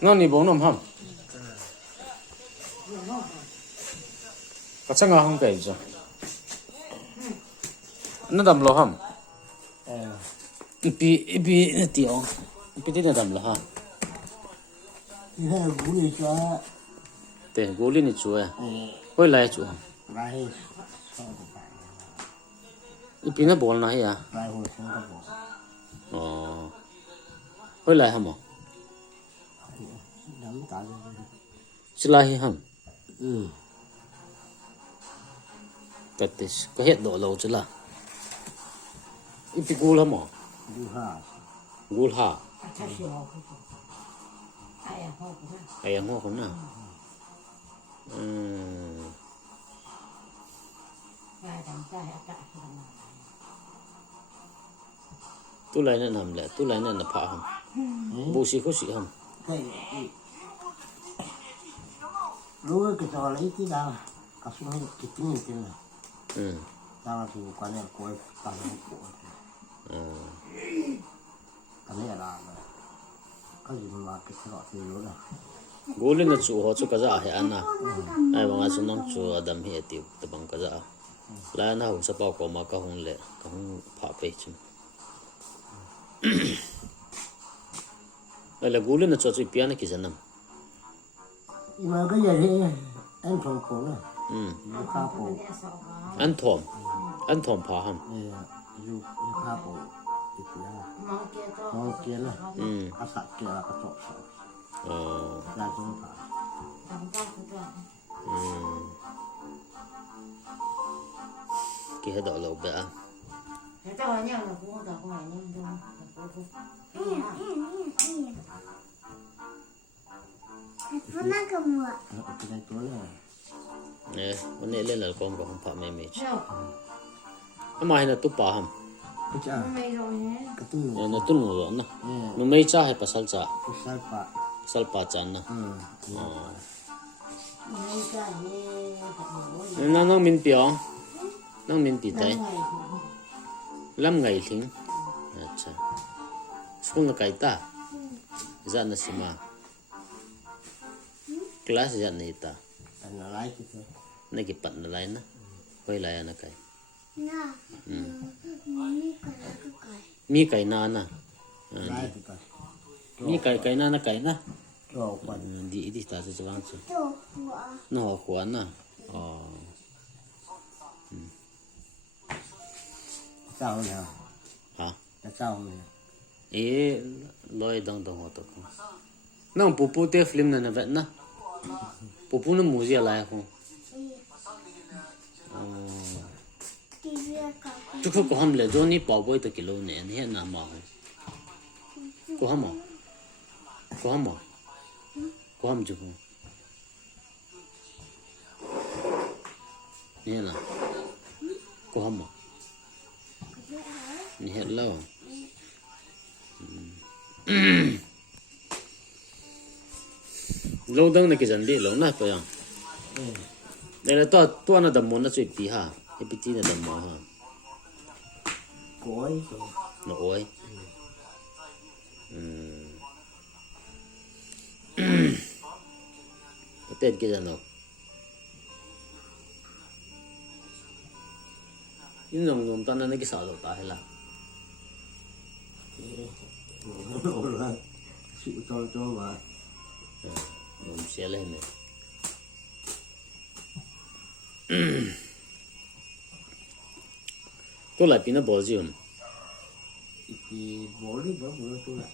ngon ni bông nôm hầm có chắc ngon không kể chứ nó đầm lo hầm ipi nó tiểu ipi nó đầm lo ha để gỗ lên thì chúa hơi lại chúa ipi nó bồn này à hơi lại hầm à chỉ lại hầm cái cái hết độ lâu chứ là ipi gul hầm à gul ha ai mua cũng nào tu lại nên làm lẽ tu lại nên là phá hầm bố sĩ có sĩ hầm lúc cái trò lấy cái đào cả số cái tiếng như thế này đào thì quan hệ của tăng của cái này là cái gì mà cái trò thì luôn à gỗ lên là chủ họ cho cái gì hay anh à ai bằng ai nông chủ adam hiện tiệp tập bằng cái gì là nó không sẽ bao gồm mà cái hông lệ cái hông phá bể chứ đây là gỗ lên là cho chơi piano cái gì nằm mà cái gì thì anh thòng cổ này khá cổ anh thòm phá hầm dù khá cổ thì mong kia là à sạch kia là cái chỗ sợ là chúng ta kia đó là bể cái này tối này nè vấn đề lên là con có không phạm mày mày chứ mà là tụ phá hầm cái chả cái tu nó tụ rồi nè nó mấy cha hay pasal cha cái pasal chan nè nó min piao nó min pi tay lâm ngày thính acha school là cái ta ra nó xí mà class ra này ta nó lại cái này cái bận nó lại nè quay lại nó cái mi cái na nè mi cái na nó cái nè đi ta sẽ vang chứ nó hoa khoan nè sao nè hả sao nè ê lôi đông đông hoa tóc nó pupu te film này vậy nè pupu nó mua gì lại không chú có hâm lệ cho ni bảo bối tới kilo này anh hiện nào mà có hâm à có hâm à có hâm chú không nè là có hâm à nè hiện lâu lâu đông này cái dân đi lâu nè phải không đây là to nó đầm món nó chơi bì ha cái bì tí là đầm món ha cối nó ôi cái tên kia là nó những dòng ta nó cái sào đầu ta hay là chịu cho mà mình sẽ lên này tôi lại pin nó bỏ gì không thì bỏ đi bỏ tôi lại